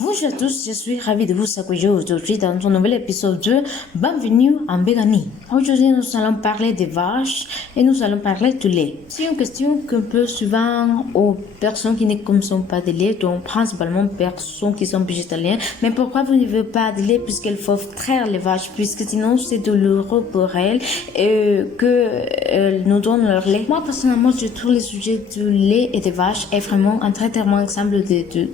Bonjour à tous, je suis ravie de vous accueillir aujourd'hui dans un nouvel épisode de Bienvenue en Véganie. Aujourd'hui, nous allons parler des vaches et nous allons parler du lait. C'est une question qu'on pose souvent aux personnes qui ne consomment pas de lait, donc principalement personnes qui sont végétaliennes. Mais pourquoi vous ne voulez pas de lait puisqu'il faut traire les vaches, puisque sinon c'est douloureux pour elles et que nous donnent leur lait. Moi, personnellement, je trouve le sujet du lait et des vaches est vraiment un très bon exemple de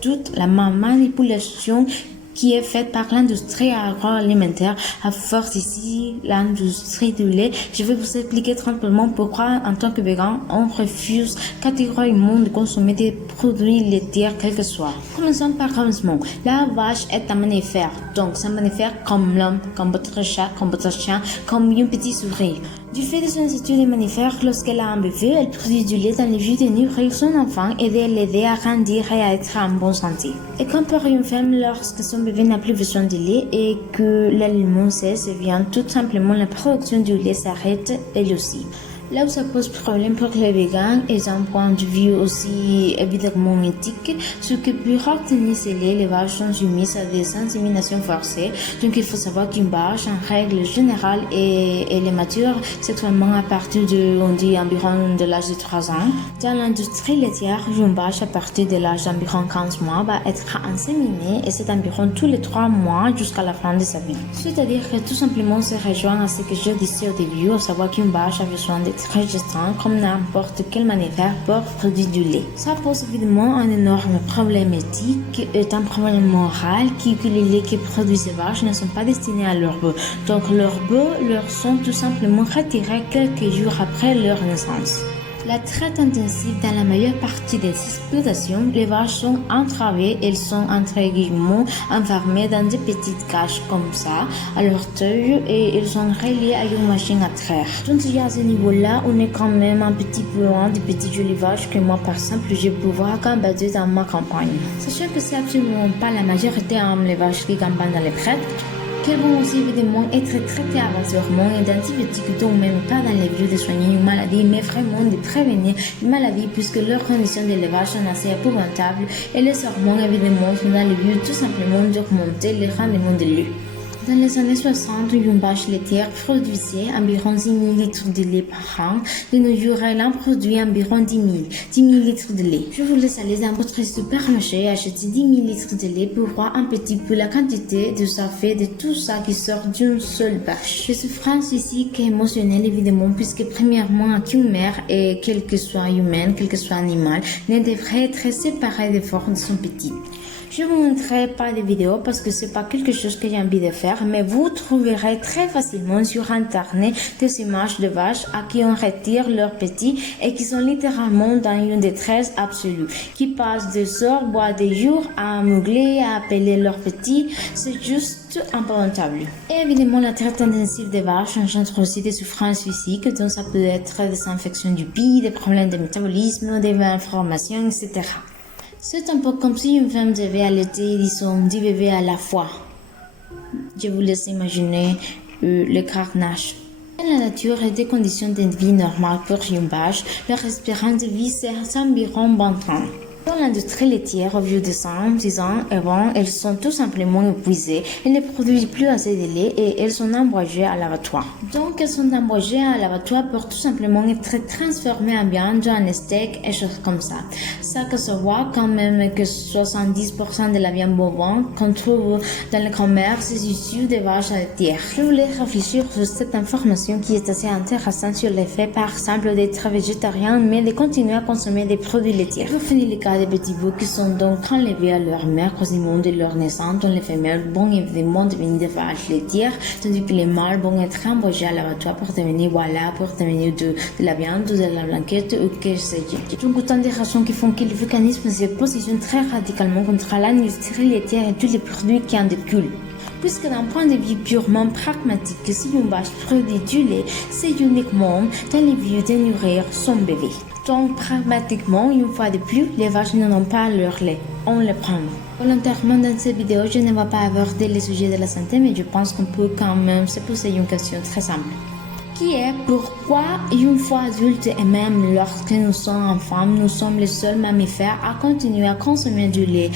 toute la manipulation qui est faite par l'industrie agroalimentaire à force ici l'industrie du lait. Je vais vous expliquer tranquillement pourquoi en tant que végan on refuse catégoriquement de consommer des produits laitiers quel que soit. Commençons par commencement. La vache est un mammifère, donc c'est un mammifère comme l'homme, comme votre chat, comme votre chien, comme une petite souris. Du fait de son statut de mammifère, lorsqu'elle a un bébé, elle produit du lait dans le but de nourrir son enfant et de l'aider à grandir et à être en bonne santé. Et comme pour une femme, lorsque son bébé n'a plus besoin de lait et que l'aliment cesse, vient tout simplement la production du lait s'arrête elle aussi. Là où ça pose problème pour les végans et d'un point de vue aussi évidemment éthique, ce que pour obtenir ce lait, les vaches sont soumises à des inséminations forcées. Donc il faut savoir qu'une vache, en règle générale, elle est mature sexuellement à partir de, on dit, environ de l'âge de 3 ans. Dans l'industrie laitière, une vache à partir de l'âge d'environ 15 mois va être inséminée et c'est environ tous les 3 mois jusqu'à la fin de sa vie. C'est-à-dire que tout simplement se rejoint à ce que je disais au début, à savoir qu'une vache a besoin d'être résistant comme n'importe quel mammifère pour produire du lait. Ça pose évidemment un énorme problème éthique et un problème moral qui que les laits que produisent ces vaches ne sont pas destinés à leur bœufs. Donc leurs bœufs leur sont tout simplement retirés quelques jours après leur naissance. La traite intensive dans la majeure partie des exploitations, les vaches sont entravées, elles sont entre guillemets enfermées dans des petites cages comme ça à leur teuil et elles sont reliées à une machine à traire. Donc à ce niveau-là, on est quand même un petit peu loin des petites jolies vaches que moi par exemple je peux voir gambader dans ma campagne. Sachant que c'est absolument pas la majorité les vaches qui gambadent dans les prêtres, qu'elles vont aussi évidemment être traitées avant sur hormones et d'antibiotiques, donc même pas dans les buts de soigner une maladie, mais vraiment de prévenir une maladie puisque leurs conditions d'élevage sont assez épouvantables et les hormones évidemment sont dans le but tout simplement d'augmenter le rendement de lait. Dans les années 60, une vache laitière produisait environ 6 000 litres de lait par an. De nos jours, elle en produit environ 10 000 litres de lait. Je vous laisse aller dans votre supermarché et acheter 10 000 litres de lait pour voir un petit peu la quantité de ça fait de tout ça qui sort d'une seule vache. La souffrance physique et émotionnelle évidemment puisque premièrement qu'une mère et quelle que soit humaine, quel que soit animal, ne devrait être séparée des formes de son petit. Je ne vous montrerai pas de vidéos parce que c'est pas quelque chose que j'ai envie de faire, mais vous trouverez très facilement sur internet des images de vaches à qui on retire leurs petits et qui sont littéralement dans une détresse absolue, qui passent des heures, voire des jours à meugler, à appeler leurs petits. C'est juste improbable. Et évidemment, la traite intensive des vaches engendre aussi des souffrances physiques, donc ça peut être des infections du bide, des problèmes de métabolisme, des malformations, etc. C'est un peu comme si une femme devait allaiter, disons, 10 bébés à la fois. Je vous laisse imaginer le carnage. Dans la nature et des conditions de vie normales pour une vache, leur espérance de vie c'est environ 20 ans. Dans l'industrie laitière, au vieux de 6 ans avant, elles sont tout simplement épuisées. Elles ne produisent plus assez de lait et elles sont envoyées à l'abattoir. Donc, elles sont envoyées à l'abattoir pour tout simplement être transformées en viande, en steak et choses comme ça. Ça que se voit quand même que 70% de la viande bovine qu'on trouve dans le commerce est issue des vaches laitières. Je voulais réfléchir sur cette information qui est assez intéressante sur l'effet, par exemple, d'être végétarien mais de continuer à consommer des produits laitiers. Pour finir les cas des petits veaux qui sont donc enlevés à leur mère quasiment de leur naissance, dont les femelles vont évidemment devenir des vaches laitières, tandis que les mâles vont être envoyés à l'abattoir pour devenir de la viande ou de la blanquette ou que sais-je. Donc autant de raisons qui font que le véganisme se positionne très radicalement contre l'industrie laitière et tous les produits qui en découlent. Puisque d'un point de vue purement pragmatique, si une vache produit du lait, c'est uniquement dans le but de nourrir son bébé. Donc, pragmatiquement, une fois de plus, les vaches n'ont pas leur lait. On le prend. Volontairement, dans cette vidéo, je ne vais pas aborder le sujet de la santé, mais je pense qu'on peut quand même se poser une question très simple. Qui est pourquoi, une fois adultes et même lorsque nous sommes enfants, nous sommes les seuls mammifères à continuer à consommer du lait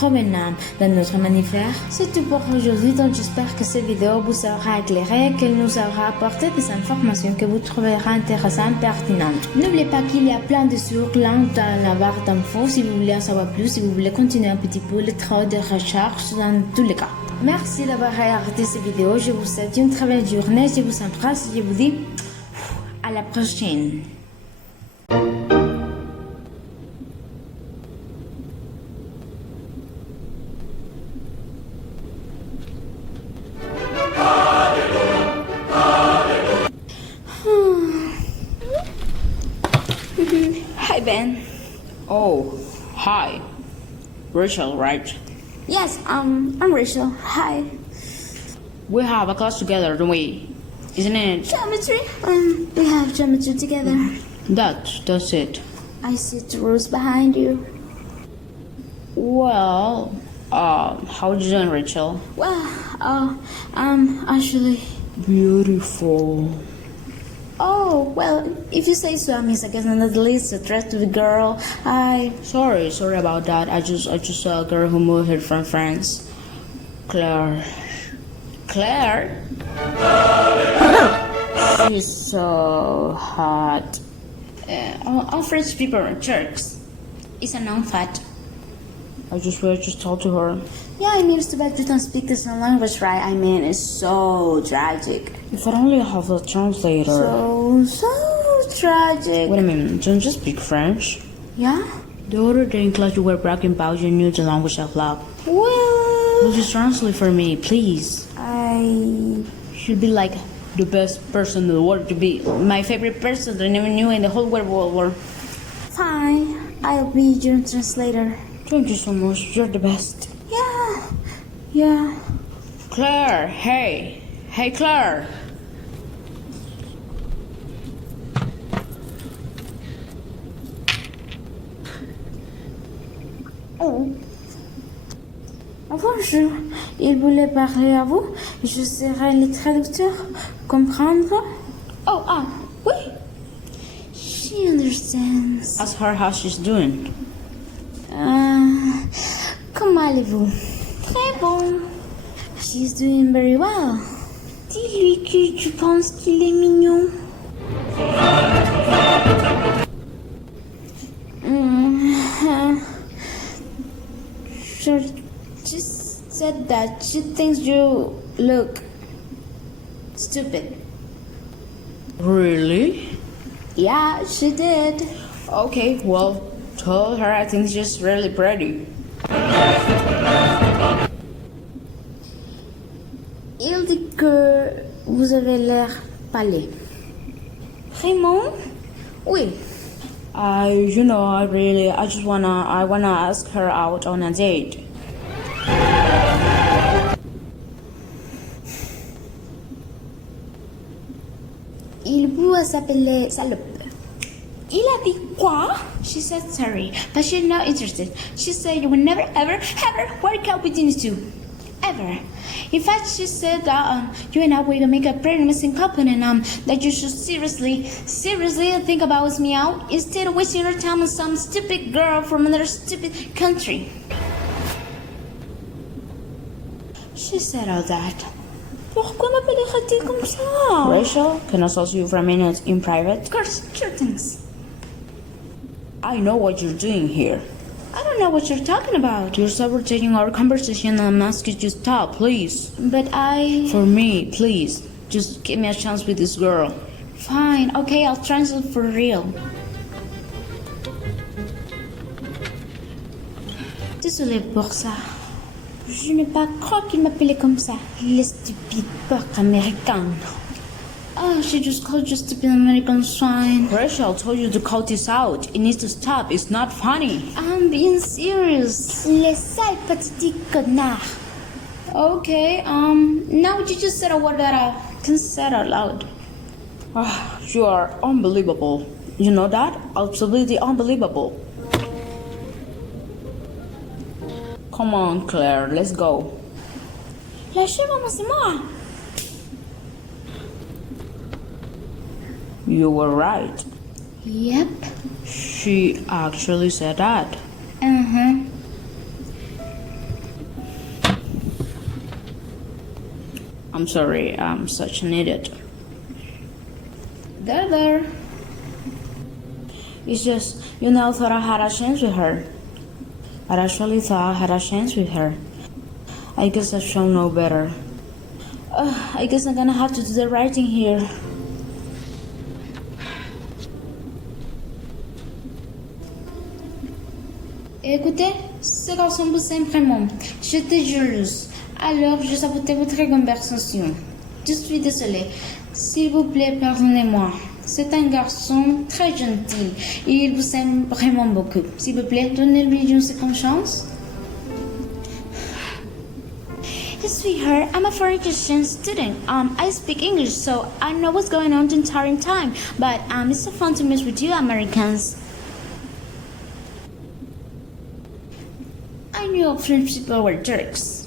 promenade dans notre mammifère. C'est tout pour aujourd'hui, donc j'espère que cette vidéo vous aura éclairé, qu'elle nous aura apporté des informations que vous trouverez intéressantes et pertinentes. N'oubliez pas qu'il y a plein de sources dans la barre d'infos si vous voulez en savoir plus, si vous voulez continuer un petit peu le travail de recherche dans tous les cas. Merci d'avoir regardé cette vidéo, je vous souhaite une très belle journée, je vous embrasse et je vous dis à la prochaine. Hi, Ben. Oh, hi. Rachel, right? Yes, I'm Rachel. Hi. We have a class together, don't we? Isn't it? Geometry. We have geometry together. That's it. I see the rules behind you. Well, how you doing, Rachel? Well, actually. Beautiful. Oh, well, if you say so, Miss, I guess I'm not the least attractive to the girl. Sorry about that. I just saw a girl who moved here from France. Claire. She's so hot. All French people are jerks. It's a non-fat. I just told to her. Yeah, I mean, it's too bad you don't speak the same language, right? I mean, it's so tragic. If I only have a translator. So tragic. Wait a minute, don't you speak French? Yeah? The other day in class you were bragging about your new language of love. Well, Will you translate for me, please? I... She'd be like the best person in the world to be. My favorite person that I never knew in the whole world. Fine, I'll be your translator. Thank you so much, you're the best. Yeah. Claire, hey. Hey, Claire. Oh. Bonjour, il voulait parler à vous. Je serai le traducteur. Comprendre? Oh, oui. She understands. Ask her how she's doing. Comment allez-vous? Très bon. She's doing very well. Dis-lui que tu penses qu'il est mignon. She just said that she thinks you look stupid. Really? Yeah, she did. Okay, well, tell her I think she's really pretty. Il dit que vous avez l'air pâle. Raymond? Oui. I wanna ask her out on a date. Il vous s'appeler salope. Il a dit quoi? She said sorry, but she's not interested. She said you will never, ever work out between you two. Ever. In fact, she said that you and I were gonna make a pretty missing couple and that you should seriously think about me out instead of wasting your time on some stupid girl from another stupid country. She said all that. Pourquoi m'appellerait-il comme ça? Rachel, can I talk to you for a minute in private? Of course, sure things. I know what you're doing here. I don't know what you're talking about. You're sabotaging our conversation and I'm asking you to stop, please. But For me, please. Just give me a chance with this girl. Fine, okay, I'll translate for real. Désolée pour ça. Je n'ai pas cru qu'il m'appelait comme ça. Les stupides porcs américains. Oh, she just called you stupid American swine. Rachel told you to cut this out. It needs to stop. It's not funny. I'm being serious. Les sales pathétiques connards. Okay, now you just said a word that I can say out loud. You are unbelievable. You know that? Absolutely unbelievable. Come on, Claire, let's go. Lâchez-moi, c'est moi. You were right. Yep. She actually said that. I'm sorry, I'm such an idiot. There. It's just, you know, thought I had a chance with her. I actually thought I had a chance with her. I guess I should know better. I guess I'm gonna have to do the writing here. Écoutez, ce garçon vous aime vraiment. J'étais jalouse. Alors, je sabotais votre conversation. Je suis désolée. S'il vous plaît, pardonnez-moi. C'est un garçon très gentil et il vous aime vraiment beaucoup. S'il vous plaît, donnez-lui une seconde chance. Sweetheart, I'm a foreign Christian student. I speak English, so I know what's going on the entire time. But it's so fun to mess with you Americans. I knew all French people were jerks.